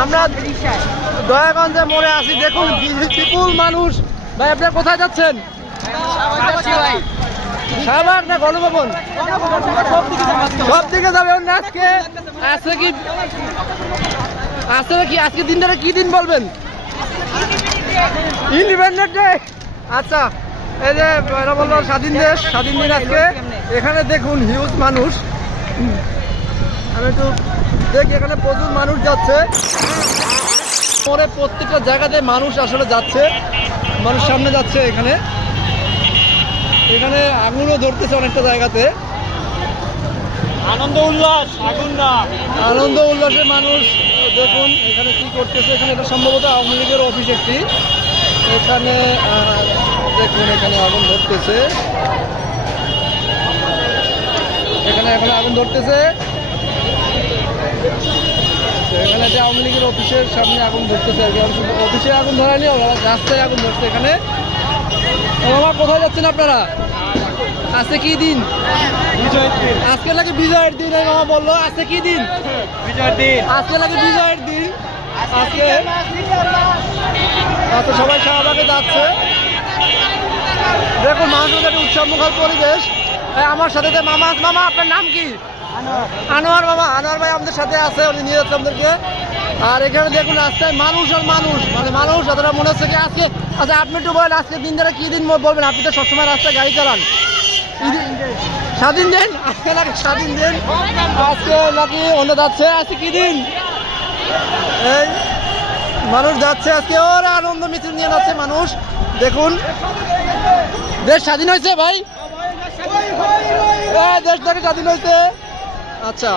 আমরা দয়াগঞ্জে মোড়ে আছি, দেখুন বিপুল মানুষ। ভাই আপনারা কোথায় যাচ্ছেন? শাহবাগ না গণভবন? সব দিকে যাবে। আজকে আজকে কি আসলে কি আজকে দিনটা কি দিন বলবেন? Independent day. আচ্ছা, এই যে এরা বললো স্বাধীন দেশ, স্বাধীন দিন আজকে। এখানে দেখুন হিউজ মানুষ। আমি একটু দেখি, এখানে প্রচুর মানুষ যাচ্ছে। পরে প্রত্যেকটা জায়গাতে মানুষ আসলে যাচ্ছে, মানুষ সামনে যাচ্ছে। এখানে এখানে আগুনও ধরতেছে অনেকটা জায়গাতে। আনন্দ উল্লাস, আগুন না, আনন্দ উল্লাসে মানুষ। দেখুন এখানে কি করতেছে। এখানে এটা সম্ভবত আওয়ামী লীগের অফিস একটি। এখানে দেখুন এখানে আগুন ধরতেছে। এখানে এখন আগুন ধরতেছে। এখানে যে আওয়ামী লীগের অফিসের সামনে আগুন ধরতেছে আর কি। অফিসে আগুন ধরায়নি, রাস্তায় আগুন ধরছে এখানে। মামা কোথায় যাচ্ছেন আপনারা? আজকে কি দিন? আজকে নাকি বিজয়ের দিন। এই মামা বললো আজকে কি দিন? বিজয়ের দিন। আজকে নাকি বিজয়ের দিন। আজকে সবাই শাহবাগে যাচ্ছে। দেখুন মানুষের একটা উৎসব মুখর পরিবেশ। আমার সাথে মামা। মামা আপনার নাম কি? আনোয়ার। মামা আনোয়ার ভাই আমাদের সাথে আছে, উনি নিয়ে যাচ্ছে আমাদেরকে। আর এখানে দেখুন রাস্তায় মানুষ আর মানুষ, মানে মানুষ যারা মনে হচ্ছে কি আজকে। আচ্ছা আপনি একটু বলেন আজকে দিন যারা কি দিন বলবেন? আপনি তো সবসময় রাস্তায় গাড়ি চালান। স্বাধীন দিন। আজকে নাকি স্বাধীন দিন। আজকে নাকি অন্য যাচ্ছে। আজকে কি দিন? এই মানুষ যাচ্ছে আজকে, ওরা আনন্দ মিছিল নিয়ে যাচ্ছে মানুষ। দেখুন দেশ স্বাধীন হয়েছে ভাই, দেশ নাকি স্বাধীন হয়েছে। আচ্ছা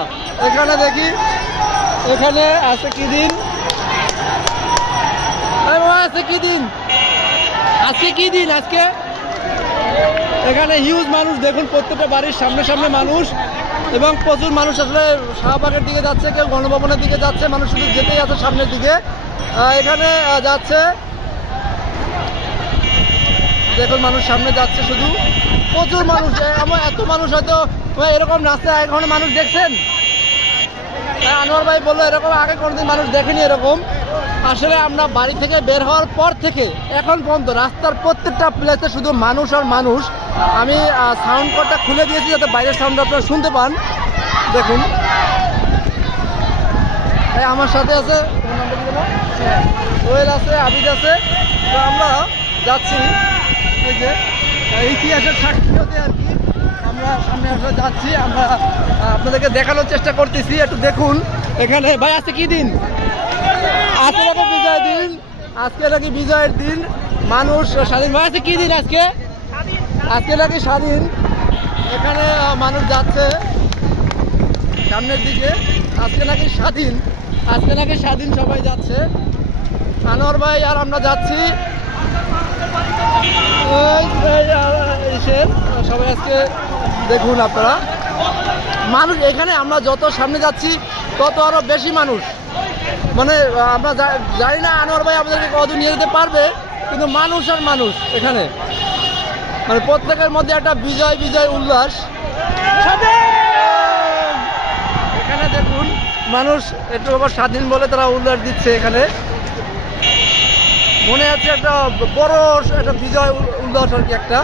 এখানে দেখি, এখানে আছে কি দিন? আছে কি দিন? আজকে কি দিন? আজকে এখানে হিউজ মানুষ। দেখুন প্রত্যেকটা বাড়ির সামনে সামনে মানুষ, এবং প্রচুর মানুষ আসলে শাহবাগের দিকে যাচ্ছে, কেউ গণভবনের দিকে যাচ্ছে। মানুষ শুধু যেতেই আছে সামনের দিকে। এখানে যাচ্ছে, দেখুন মানুষ সামনে যাচ্ছে শুধু, প্রচুর মানুষ। আমার এত মানুষ হয়তো এরকম রাস্তায় এক ঘন্টা মানুষ দেখছেন? আনোয়ার ভাই বললো এরকম আগে কোনোদিন মানুষ দেখেনি এরকম। আসলে আমরা বাড়ি থেকে বের হওয়ার পর থেকে এখন পর্যন্ত রাস্তার প্রত্যেকটা প্লেসে শুধু মানুষ আর মানুষ। আমি সাউন্ড কোডটা খুলে দিয়েছি যাতে বাইরের সাউন্ড আপনারা শুনতে পান। দেখুন আমার সাথে আছে সোহেল আছে, আবিদ আছে। তো আমরা যাচ্ছি এই যে ইতিহাসের সাক্ষী হতে আর কি। আমরা সামনে আসলে যাচ্ছি, আমরা আপনাদেরকে দেখানোর চেষ্টা করতেছি। একটু দেখুন এখানে। ভাই আজকে কি দিন? আজকে নাকি বিজয়ের দিন। আজকে নাকি বিজয়ের দিন, মানুষ স্বাধীন। ভাই আজকে কি দিন? আজকে আজকে নাকি স্বাধীন। এখানে মানুষ যাচ্ছে সামনের দিকে। আজকে নাকি স্বাধীন, আজকে নাকি স্বাধীন, সবাই যাচ্ছে। আনোয়ার ভাই আর আমরা যাচ্ছি। সবাই আজকে দেখুন আপনারা মানুষ। এখানে আমরা যত সামনে যাচ্ছি তত আরো বেশি মানুষ। মানে আমরা জানি না আনোয়ার ভাই আমাদেরকে কত নিয়ে যেতে পারবে, কিন্তু মানুষ আর মানুষ এখানে, মানে প্রত্যেকের মধ্যে একটা বিজয় বিজয় উল্লাস। এখানে দেখুন মানুষ একটু আবার স্বাধীন বলে তারা উল্লাস দিচ্ছে। এখানে মনে হচ্ছে একটা বড় একটা বিজয় উল্লাস আর কি একটা।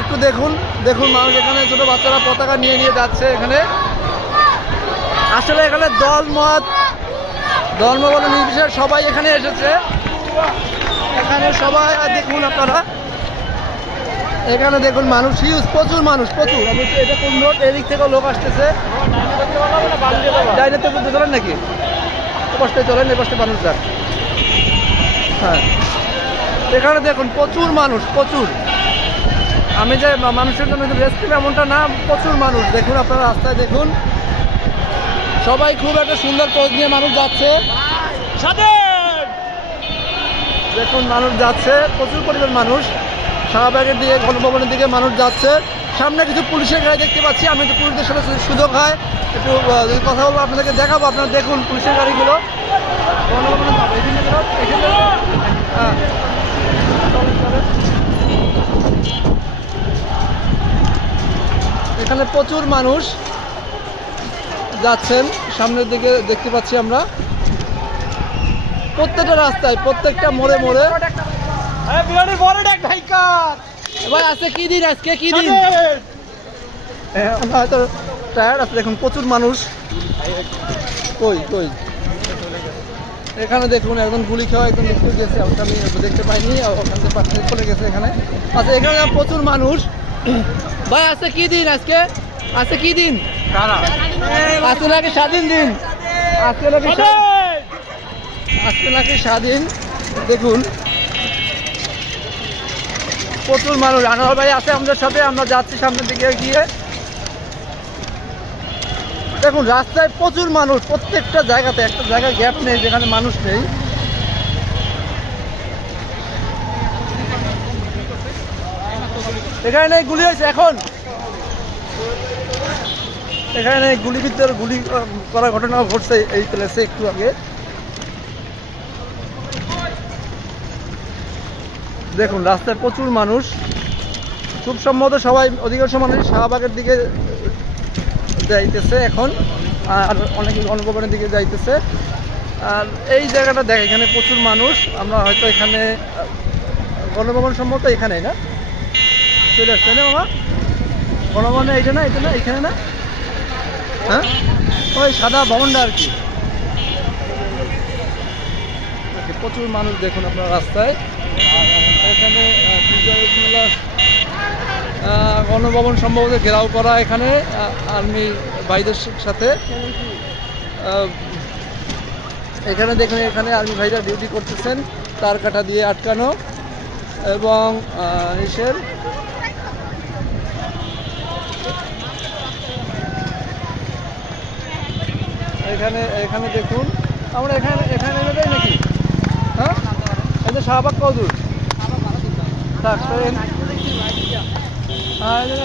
একটু দেখুন, দেখুন মানুষ এখানে ছোট বাচ্চারা পতাকা নিয়ে নিয়ে যাচ্ছে এখানে। আসলে এখানে দলমত ধর্ম বলে নির্বিশেষে সবাই এখানে এসেছে। এখানে সবাই দেখুন আপনারা, এখানে দেখুন মানুষ হিউজ, প্রচুর মানুষ, প্রচুর। এটা কোন রোড? এদিক থেকেও লোক আসতেছে। ডাইনে তো বুঝতে চলেন নাকি? এপাশে চলেন, এপাশে মানুষ যান। হ্যাঁ এখানে দেখুন প্রচুর মানুষ, প্রচুর। আমি যে মানুষের জন্য রেস্কিউ এমনটা না, প্রচুর মানুষ। দেখুন আপনারা রাস্তায় দেখুন, সবাই খুব একটা সুন্দর পোজ নিয়ে মানুষ যাচ্ছে। দেখুন মানুষ যাচ্ছে, প্রচুর পরিমাণ মানুষ শাহবাগের দিকে, গণভবনের দিকে মানুষ যাচ্ছে। সামনে কিছু পুলিশের গাড়ি দেখতে পাচ্ছি। আমি একটু পুলিশদের সাথে সুযোগ হয় একটু যদি কথা বলবো, আপনাদেরকে দেখাবো। আপনারা দেখুন পুলিশের গাড়িগুলো গণভবনে যাবে। হ্যাঁ এখানে প্রচুর মানুষ যাচ্ছেন সামনের দিকে দেখতে পাচ্ছি আমরা প্রত্যেকটা রাস্তায় প্রত্যেকটা মোড়ে মোড়ে ভাই আছে কি দিন আজকে কি দিন আমরা হয়তো টায়ার্ড আছে দেখুন প্রচুর মানুষ কই কই এখানে দেখুন একজন গুলি খাওয়া একদম মৃত্যু গেছে আমি দেখতে পাইনি ওখান থেকে পাশে চলে গেছে এখানে আচ্ছা এখানে প্রচুর মানুষ ভাই আছে কি দিন আজকে আছে কি দিন আজকে নাকি স্বাধীন দিন আজকে নাকি স্বাধীন দেখুন প্রচুর মানুষ আনোয়ার ভাই আছে আমাদের সাথে আমরা যাচ্ছি সামনের দিকে গিয়ে দেখুন রাস্তায় প্রচুর মানুষ প্রত্যেকটা জায়গাতে একটা জায়গায় গ্যাপ নেই যেখানে মানুষ নেই এখানে নেই গুলি হয়েছে এখন এখানে গুলিবিদ্ধের গুলি করার ঘটনা ঘটছে এই প্লেসে একটু আগে দেখুন রাস্তায় প্রচুর মানুষ খুব সম্ভবত সবাই অধিকাংশ মানুষ শাহবাগের দিকে যাইতেছে এখন আর অনেকে গণভবনের দিকে যাইতেছে আর এই জায়গাটা দেখ এখানে প্রচুর মানুষ আমরা হয়তো এখানে গণভবন সম্ভবত এখানেই না চলে আসছে না বাবা গণভবনে এইটা না এটা না এখানে না হ্যাঁ ওই সাদা ভবনটা আর কি প্রচুর মানুষ দেখুন আপনার রাস্তায় এখানে গণভবন সম্ভবত ঘেরাও করা এখানে আর্মি ভাইদের সাথে এখানে দেখুন এখানে আর্মি ভাইরা ডিউটি করতেছেন তার কাটা দিয়ে আটকানো এবং ইসের এখানে এখানে দেখুন আমরা এখানে এখানে নেমে যাই নাকি হ্যাঁ এই যে শাহবাগ কদূর থাক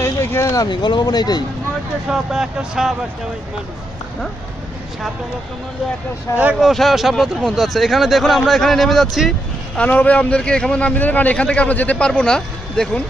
এই যে এখানে নামি গণভবন এইটাই সাবরত পর্যন্ত আছে এখানে দেখুন আমরা এখানে নেমে যাচ্ছি আনোয়ার ভাই আমাদেরকে এখানে নামিয়ে দেবেন কারণ এখান থেকে আমরা যেতে পারবো না দেখুন